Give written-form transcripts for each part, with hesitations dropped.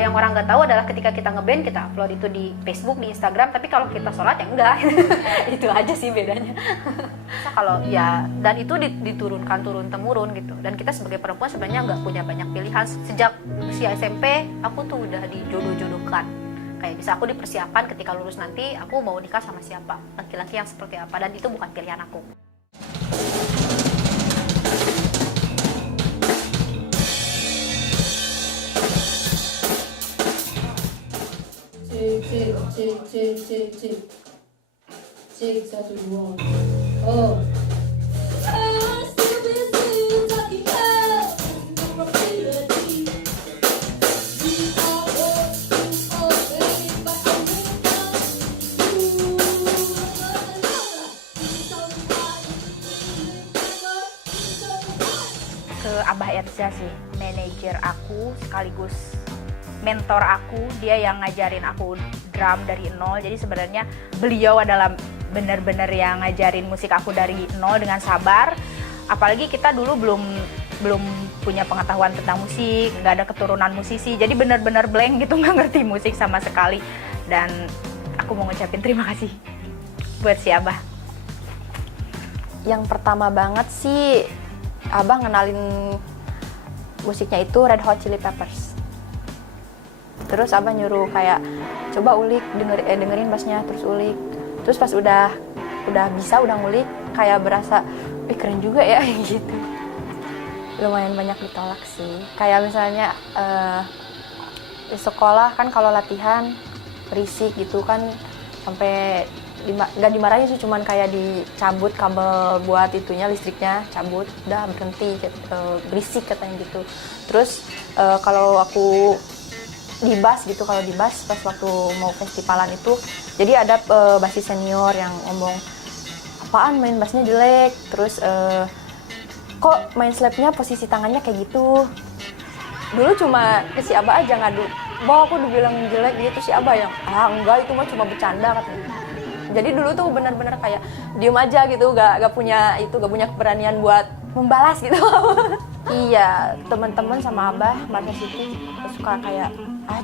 Yang orang nggak tahu adalah ketika kita ngeband kita upload itu di Facebook, di Instagram, tapi kalau kita sholat ya enggak. Itu aja sih bedanya. Kalau ya, dan itu diturunkan turun temurun gitu. Dan kita sebagai perempuan sebenarnya nggak punya banyak pilihan. Sejak usia SMP aku tuh udah dijodoh-jodohkan. Kayak bisa aku dipersiapkan ketika lulus nanti aku mau nikah sama siapa, laki-laki yang seperti apa, dan itu bukan pilihan aku. Cek 1 2. Oh. Ke Abah Erza sih, manajer aku sekaligus mentor aku, dia yang ngajarin aku drum dari nol. Jadi sebenarnya beliau adalah benar-benar yang ngajarin musik aku dari nol dengan sabar. Apalagi kita dulu belum punya pengetahuan tentang musik, nggak ada keturunan musisi, jadi benar-benar blank gitu, nggak ngerti musik sama sekali. Dan aku mau ngucapin terima kasih buat si Abah. Yang pertama banget sih Abah ngenalin musiknya itu Red Hot Chili Peppers. Terus Abah nyuruh kayak coba ulik, dengerin bassnya, terus ulik. Terus pas udah bisa, udah ngulik, kayak berasa keren juga ya gitu. Lumayan banyak ditolak sih. Kayak misalnya di sekolah kan kalau latihan berisik gitu kan, sampai nggak dimarahin sih, cuman kayak dicabut kabel buat itunya, listriknya cabut, udah berhenti, berisik katanya gitu. Terus kalau aku di bass gitu, kalau di bass pas waktu mau festivalan itu, jadi ada bassis senior yang ngomong, apaan main bassnya jelek, terus kok main slapnya posisi tangannya kayak gitu. Dulu cuma ke si Abah aja ngadu, bahwa aku dibilang jelek gitu, si Abah yang enggak, itu mah cuma bercanda katanya. Jadi dulu tuh benar-benar kayak diem aja gitu, gak punya keberanian buat membalas gitu. Iya, teman-teman sama Abah Marta Siti suka kayak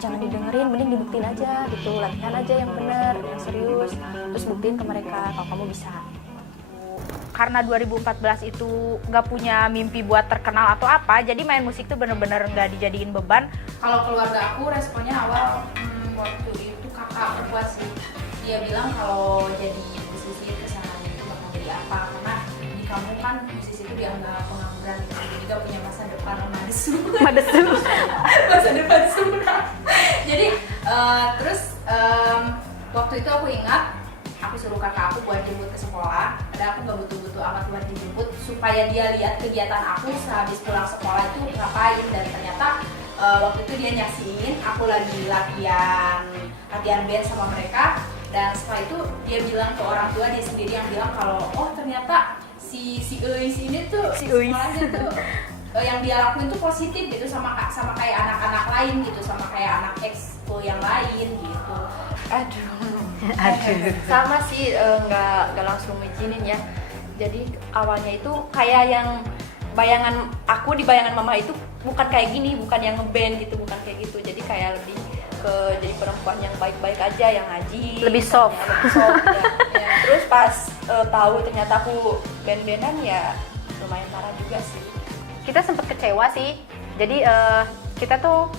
jangan didengerin, mending dibuktiin aja gitu, latihan aja yang bener, yang serius, terus buktiin ke mereka kalau kamu bisa. Karena 2014 itu nggak punya mimpi buat terkenal atau apa, jadi main musik tuh bener-bener nggak dijadiin beban. Kalau keluarga aku responnya awal waktu itu kakak perempuan sih, dia bilang kalau jadi musisi keseharian itu bakal jadi apa, karena di kamu kan musisi itu dianggap pengangguran gitu, jadi gak punya masa depan madesu. Masa depan suram. Jadi terus waktu itu aku ingat aku suruh kakak aku buat jemput ke sekolah, padahal aku gak butuh amat buat dijemput, supaya dia lihat kegiatan aku sehabis pulang sekolah itu ngapain. Dan ternyata waktu itu dia nyaksiin aku lagi latihan band sama mereka, dan setelah itu dia bilang ke orang tua dia sendiri yang bilang kalau oh ternyata si Eis ini tuh sekolahnya tuh yang dia lakuin tuh positif gitu, sama kayak anak-anak lain gitu, sama kayak anak ekskul yang lain gitu. Aduh. Sama sih, nggak langsung ngizinin ya. Jadi awalnya itu kayak yang bayangan aku, di bayangan mama itu bukan kayak gini, bukan yang ngeband gitu, bukan kayak gitu. Jadi kayak lebih ke jadi perempuan yang baik-baik aja, yang ngaji, Lebih soft. ya. Terus pas tahu ternyata aku band-bandan, ya lumayan parah juga sih. Kita sempet kecewa sih, jadi kita tuh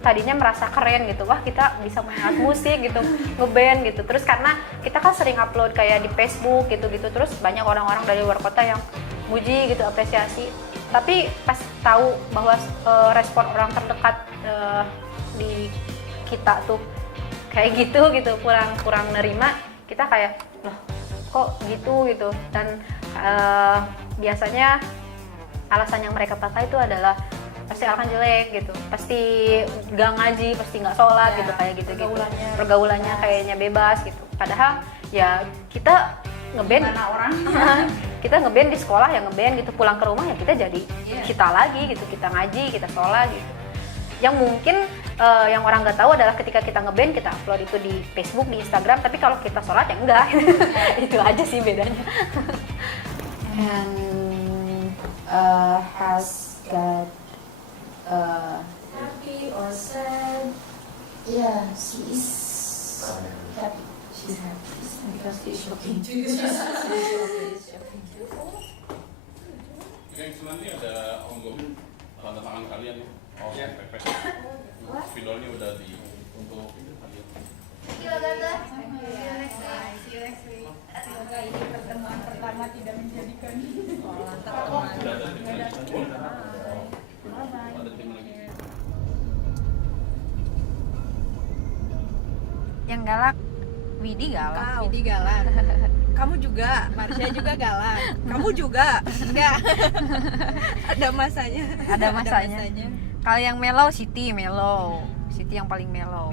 tadinya merasa keren gitu, wah kita bisa main alat musik gitu, ngeband gitu. Terus karena kita kan sering upload kayak di Facebook gitu-gitu, terus banyak orang-orang dari luar kota yang muji gitu, apresiasi. Tapi pas tahu bahwa respon orang terdekat di kita tuh kayak gitu kurang nerima, kita kayak loh kok gitu dan biasanya alasan yang mereka pakai itu adalah pasti akan jelek gitu, pasti nggak ngaji, pasti nggak sholat gitu, kayak gitu pergaulannya kayaknya bebas gitu, padahal ya kita ngeband orang kita ngeband di sekolah ya ngeband gitu, pulang ke rumah ya kita jadi kita lagi gitu, kita ngaji, kita sholat gitu. Yang mungkin yang orang nggak tahu adalah ketika kita ngeband kita upload itu di Facebook, di Instagram, tapi kalau kita sholat ya enggak. Itu aja sih bedanya. And has got happy or sad? Yeah, she is happy. She's happy because she's shopping too. Yang nanti ada ongoing tanda tangan kalian ya. Oh, pepet. Spidolnya udah di untuk kalian. semoga ini pertemuan pertama tidak menjadikan Udah ada tim lagi. Ada tim lagi. Yang galak Widi galak. Widi galak. Kamu juga, Marsha juga galak. Kamu juga enggak. Ada masanya. Ada masanya. Kalau yang mellow Siti yang paling mellow.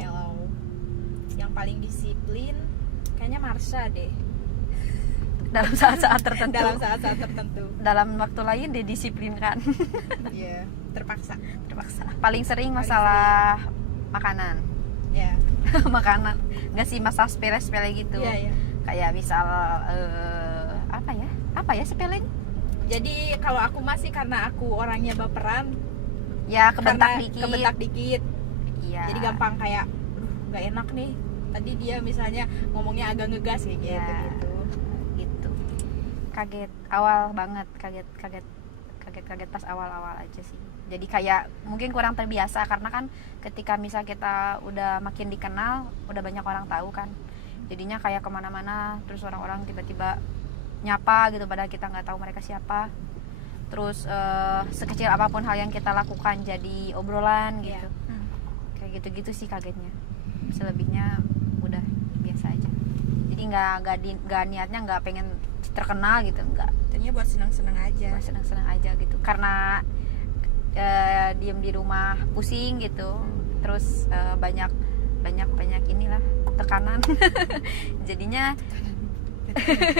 Yang paling disiplin kayaknya Marsha deh. Dalam saat-saat tertentu. Dalam waktu lain didisiplinkan. Iya, terpaksa. Paling sering masalah makanan. Ya. Makanan. Enggak sih, masalah sepele-sepele gitu. Iya. Kayak misal apa ya sepele? Jadi kalau aku masih karena aku orangnya baperan, Ya kebentak kebentak dikit. dikit. Iya. Jadi gampang kayak nggak enak nih. Tadi dia misalnya ngomongnya agak ngegas kayak gitu. Ya. Gitu. Kaget awal banget, kaget pas awal-awal aja sih. Jadi kayak mungkin kurang terbiasa karena kan ketika misal kita udah makin dikenal, udah banyak orang tahu kan. Jadinya kayak kemana-mana, terus orang-orang tiba-tiba nyapa gitu, padahal kita nggak tahu mereka siapa. Terus sekecil apapun hal yang kita lakukan jadi obrolan gitu. Kayak gitu-gitu sih kagetnya. Selebihnya udah biasa aja. Jadi nggak niatnya nggak pengen terkenal gitu, nggak. Ternyata buat senang-senang aja. Buat senang-senang aja gitu. Karena diem di rumah pusing gitu. Terus banyak inilah tekanan. Jadinya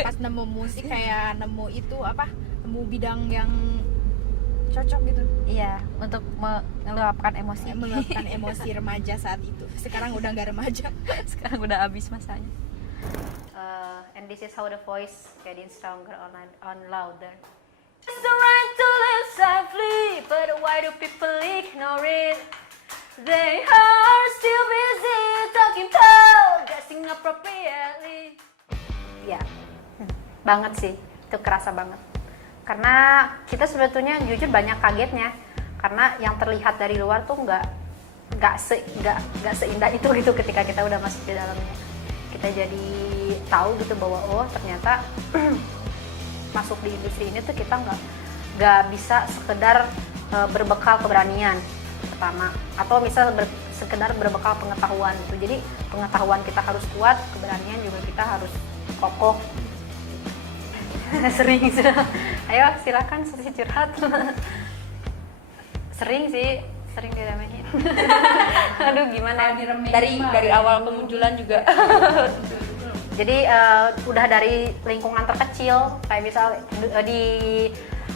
pas nemu musik kayak nemu bidang yang cocok gitu. iya, untuk meluapkan emosi. Meluapkan emosi remaja saat itu. Sekarang udah nggak remaja. Sekarang udah habis masanya. And this is how the voice getting stronger on louder. It's the right to live softly, but why do people ignore it? They are still busy talking tall, dressing appropriately. Ya, banget sih, itu kerasa banget. Karena kita sebetulnya jujur banyak kagetnya, karena yang terlihat dari luar tuh nggak seindah itu gitu ketika kita udah masuk di dalamnya. Kita jadi tahu gitu bahwa oh ternyata masuk di industri ini tuh kita nggak bisa sekedar berbekal keberanian pertama, atau misal sekedar berbekal pengetahuan gitu. Jadi pengetahuan kita harus kuat, keberanian juga kita harus kokoh. Sering ayo silakan sesi curhat. sering diremehin. Aduh gimana, Dari awal kemunculan juga. jadi udah dari lingkungan terkecil kayak misal di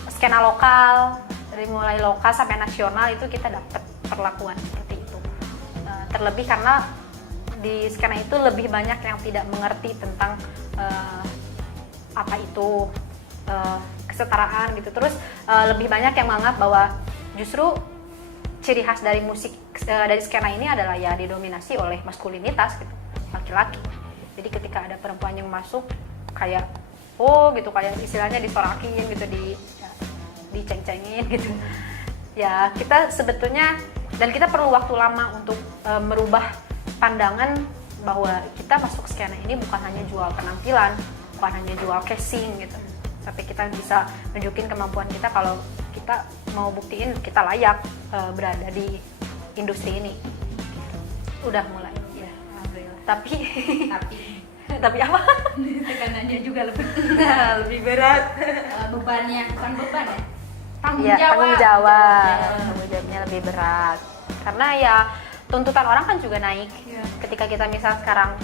skena lokal, dari mulai lokal sampai nasional itu kita dapat perlakuan seperti itu. Terlebih karena di skena itu lebih banyak yang tidak mengerti tentang apa itu kesetaraan gitu. Terus lebih banyak yang menganggap bahwa justru ciri khas dari musik dari skena ini adalah ya didominasi oleh maskulinitas gitu, laki-laki. Jadi ketika ada perempuan yang masuk kayak oh gitu, kayak istilahnya disorakin gitu, diceng-cengin gitu. Ya kita sebetulnya, dan kita perlu waktu lama untuk merubah pandangan bahwa kita masuk skena ini bukan hanya jual penampilan, bukan hanya jual casing gitu, sampai kita bisa nunjukin kemampuan kita kalau kita mau buktiin kita layak berada di industri ini. Udah mulai ya, alhamdulillah. tapi tapi apa? tekanannya juga lebih Lebih berat. bebannya bukan beban ya, Iya, tanggung jawabnya lebih berat. Karena ya tuntutan orang kan juga naik. Ketika kita misal sekarang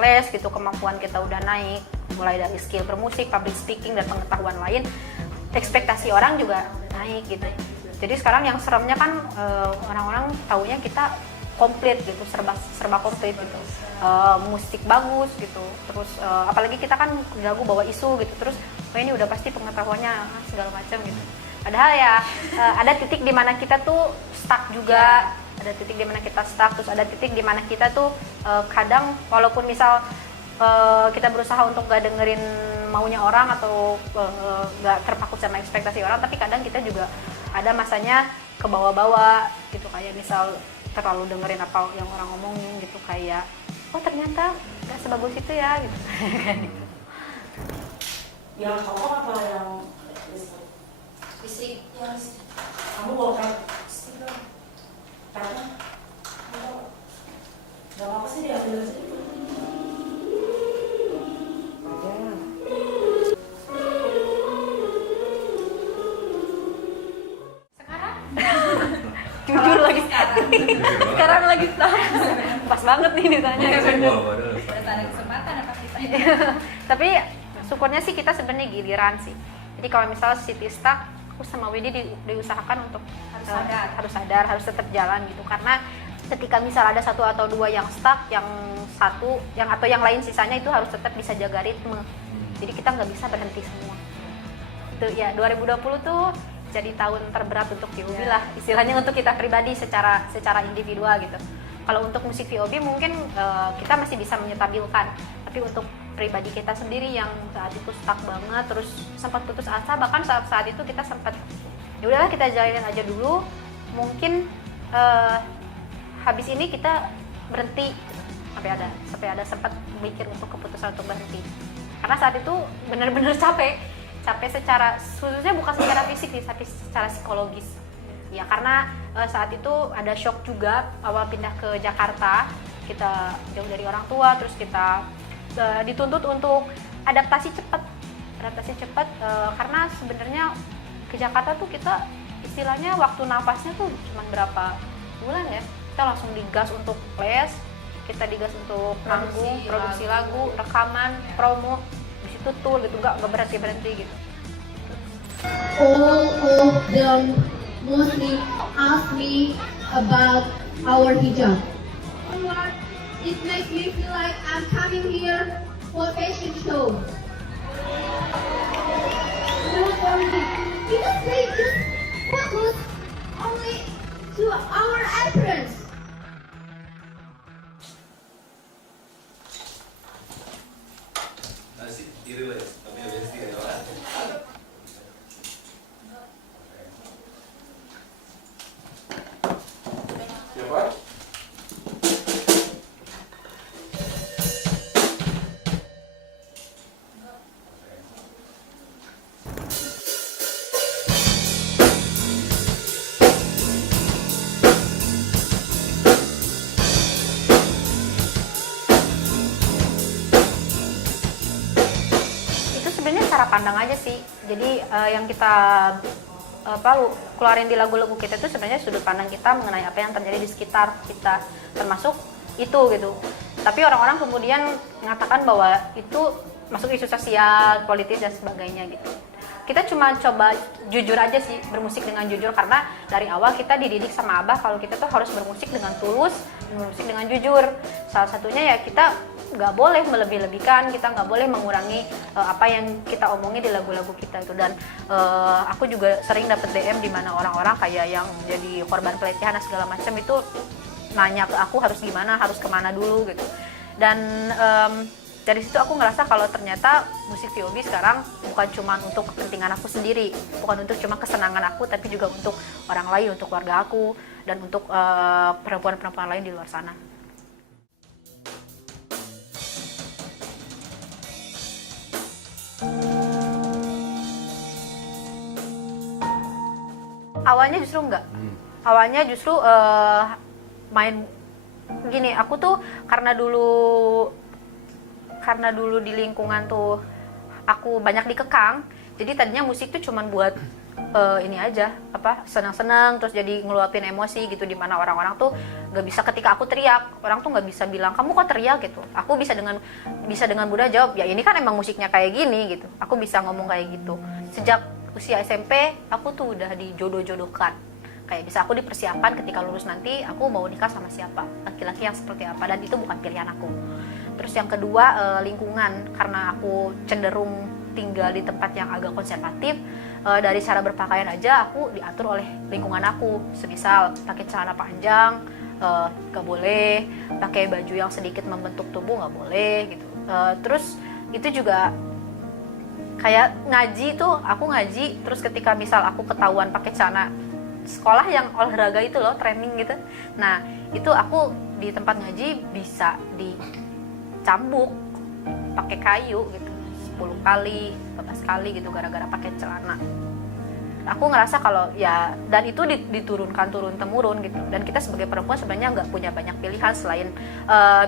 les gitu, kemampuan kita udah naik, mulai dari skill bermusik, public speaking dan pengetahuan lain, ekspektasi orang juga naik gitu. Jadi sekarang yang seremnya kan orang-orang taunya kita komplit gitu, serba komplit gitu. Musik bagus gitu, terus apalagi kita kan jago bawa isu gitu, terus ini udah pasti pengetahuannya segala macam gitu. Padahal ya ada titik di mana kita tuh stuck juga, ada titik di mana kita stuck, terus ada titik di mana kita tuh kadang walaupun misal kita berusaha untuk gak dengerin maunya orang atau gak terpaku sama ekspektasi orang, tapi kadang kita juga ada masanya ke bawah-bawah gitu, kayak misal terlalu dengerin apa yang orang ngomongin gitu, kayak oh ternyata gak sebagus itu ya gitu. Yang kamu apa yang listrik yang kamu bawa stick dong? Karena nggak apa-apa sih diambil aja. sekarang Jujur lagi sekarang lagi stuck. Pas banget nih ditanya. udah ada kesempatan apa kita Tapi syukurnya sih kita sebenarnya giliran sih. Jadi kalau misalnya Siti stuck, aku sama Widi diusahakan untuk harus sadar, harus tetap jalan gitu. Karena ketika misal ada satu atau dua yang stuck, yang satu atau yang lain sisanya itu harus tetap bisa jaga ritme. Jadi kita nggak bisa berhenti semua. Itu ya 2020 tuh jadi tahun terberat untuk VOB lah, istilahnya untuk kita pribadi secara individual gitu. Kalau untuk musik VOB mungkin kita masih bisa menyetabilkan, tapi untuk pribadi kita sendiri yang saat itu stuck banget, terus sempat putus asa, bahkan saat itu kita sempat ya udahlah kita jalanin aja dulu, mungkin habis ini kita berhenti sampai ada sempat mikir untuk keputusan untuk berhenti, karena saat itu benar-benar capek secara, khususnya bukan secara fisik nih, tapi secara psikologis ya, karena saat itu ada shock juga, awal pindah ke Jakarta, kita jauh dari orang tua, terus kita dituntut untuk adaptasi cepat karena sebenarnya ke Jakarta tuh kita istilahnya waktu nafasnya tuh cuma berapa bulan ya, kita langsung digas untuk les, kita digas untuk manggung, produksi lagu, rekaman, promo, di situ tour gitu, nggak berhenti gitu. All of them mostly ask me about our hijab. What? It makes me feel like I'm coming here for fashion show. Not only because they just focus only to our appearance. Siapa? Itu sebenarnya cara pandang aja sih. Jadi yang kita keluarin di lagu-lagu kita itu sebenarnya sudut pandang kita mengenai apa yang terjadi di sekitar kita, termasuk itu gitu. Tapi orang-orang kemudian mengatakan bahwa itu masuk isu sosial, politis dan sebagainya gitu. Kita cuma coba jujur aja sih, bermusik dengan jujur, karena dari awal kita dididik sama Abah kalau kita tuh harus bermusik dengan tulus, bermusik dengan jujur. Salah satunya ya kita nggak boleh melebih-lebihkan, kita nggak boleh mengurangi apa yang kita omongin di lagu-lagu kita itu. Dan aku juga sering dapet DM di mana orang-orang kayak yang jadi korban pelecehan dan segala macam itu nanya ke aku harus gimana, harus kemana dulu gitu. Dan dari situ aku ngerasa kalau ternyata musik VOB sekarang bukan cuma untuk kepentingan aku sendiri, bukan untuk cuma kesenangan aku, tapi juga untuk orang lain, untuk keluarga aku, dan untuk perempuan-perempuan lain di luar sana. Awalnya justru enggak. Awalnya justru main gini, aku tuh karena dulu di lingkungan tuh aku banyak dikekang, jadi tadinya musik tuh cuman buat ini aja, apa, senang-senang, terus jadi ngeluapin emosi gitu, dimana orang-orang tuh nggak bisa, ketika aku teriak, orang tuh nggak bisa bilang kamu kok teriak gitu. Aku bisa dengan mudah jawab, ya ini kan emang musiknya kayak gini gitu. Aku bisa ngomong kayak gitu. Sejak usia SMP aku tuh udah dijodoh-jodohkan, kayak bisa aku dipersiapkan ketika lulus nanti aku mau nikah sama siapa, laki-laki yang seperti apa, dan itu bukan pilihan aku. Terus yang kedua, lingkungan, karena aku cenderung tinggal di tempat yang agak konservatif. Dari cara berpakaian aja aku diatur oleh lingkungan aku, semisal pakai celana panjang gak boleh, pakai baju yang sedikit membentuk tubuh gak boleh gitu. Terus itu juga kayak ngaji tuh, aku ngaji, terus ketika misal aku ketahuan pakai celana sekolah yang olahraga itu loh, training gitu, nah itu aku di tempat ngaji bisa dicambuk pakai kayu gitu 10 kali, 15 kali gitu gara-gara pakai celana. Aku ngerasa kalau ya, dan itu diturunkan turun-temurun gitu. Dan kita sebagai perempuan sebenarnya nggak punya banyak pilihan selain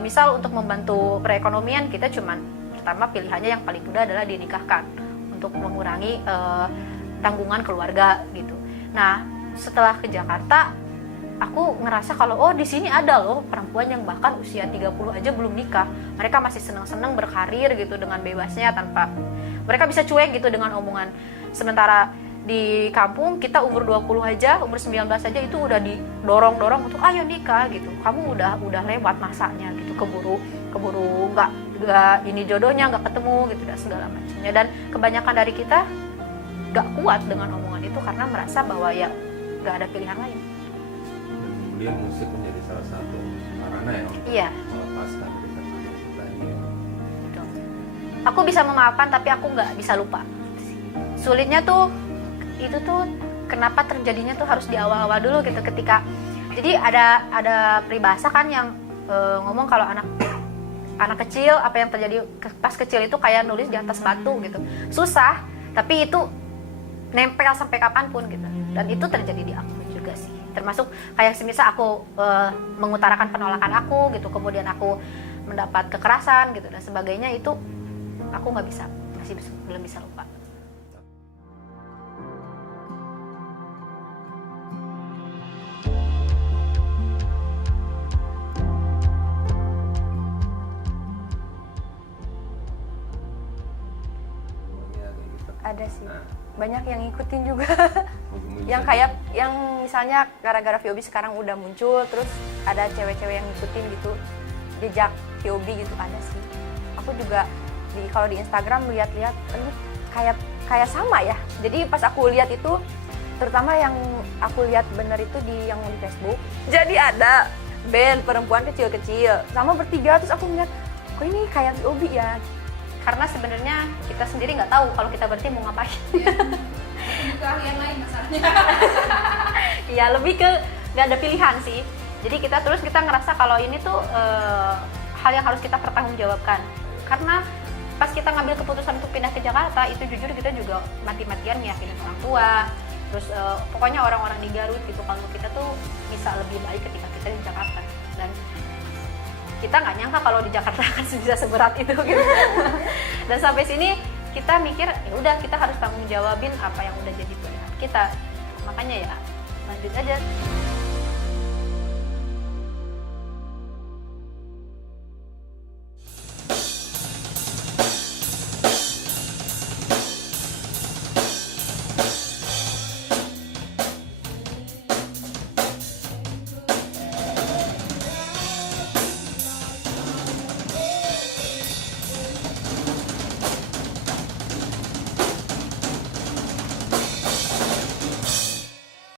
misal untuk membantu perekonomian, kita cuman pertama pilihannya yang paling mudah adalah dinikahkan untuk mengurangi tanggungan keluarga gitu. Nah, setelah ke Jakarta, aku ngerasa kalau di sini ada loh perempuan yang bahkan usia 30 aja belum nikah. Mereka masih senang-senang berkarir gitu dengan bebasnya, tanpa mereka bisa cuek gitu dengan omongan. Sementara di kampung kita umur 20 aja, umur 19 aja itu udah didorong-dorong untuk ayo nikah gitu. Kamu udah lewat masanya gitu, keburu nggak ini jodohnya nggak ketemu gitu dan segala macamnya. Dan kebanyakan dari kita nggak kuat dengan omongan itu karena merasa bahwa ya nggak ada pilihan lain. Kemudian musik menjadi salah satu sarana ya untuk Iya. melepaskan tadi. Gitu. Aku bisa memaafkan tapi aku nggak bisa lupa. Sulitnya tuh itu tuh kenapa terjadinya tuh harus di awal-awal dulu gitu, ketika jadi ada peribahasa kan yang ngomong kalau anak kecil apa yang terjadi pas kecil itu kayak nulis di atas batu gitu, susah tapi itu nempel sampai kapanpun gitu. Dan itu terjadi di aku juga sih, termasuk kayak semisal aku mengutarakan penolakan aku gitu, kemudian aku mendapat kekerasan gitu dan sebagainya, itu aku nggak bisa, belum bisa lupa. Ada sih, banyak yang ngikutin juga. Yang kayak yang misalnya gara-gara VOB sekarang udah muncul, terus ada cewek-cewek yang ngikutin gitu, jejak VOB gitu, ada sih. Aku juga kalau di Instagram lihat-lihat ini kayak sama ya. Jadi pas aku lihat itu, terutama yang aku lihat bener itu yang di Facebook. Jadi ada band perempuan kecil-kecil sama bertiga, terus aku ngeliat kok ini kayak VOB ya. Karena sebenarnya kita sendiri nggak tahu kalau kita berarti mau ngapain. Juga yang lain masalahnya. Iya, lebih ke nggak ada pilihan sih. Jadi kita ngerasa kalau ini tuh hal yang harus kita pertanggungjawabkan. Karena pas kita ngambil keputusan untuk pindah ke Jakarta, itu jujur kita juga mati-matian meyakinin orang tua. Terus pokoknya orang-orang di Garut gitu, kalau kita tuh bisa lebih baik ketika kita di Jakarta. Dan kita nggak nyangka kalau di Jakarta akan bisa seberat itu gitu. Dan sampai sini kita mikir ya udah, kita harus tanggung jawabin apa yang udah jadi pilihan kita. Makanya ya lanjut aja.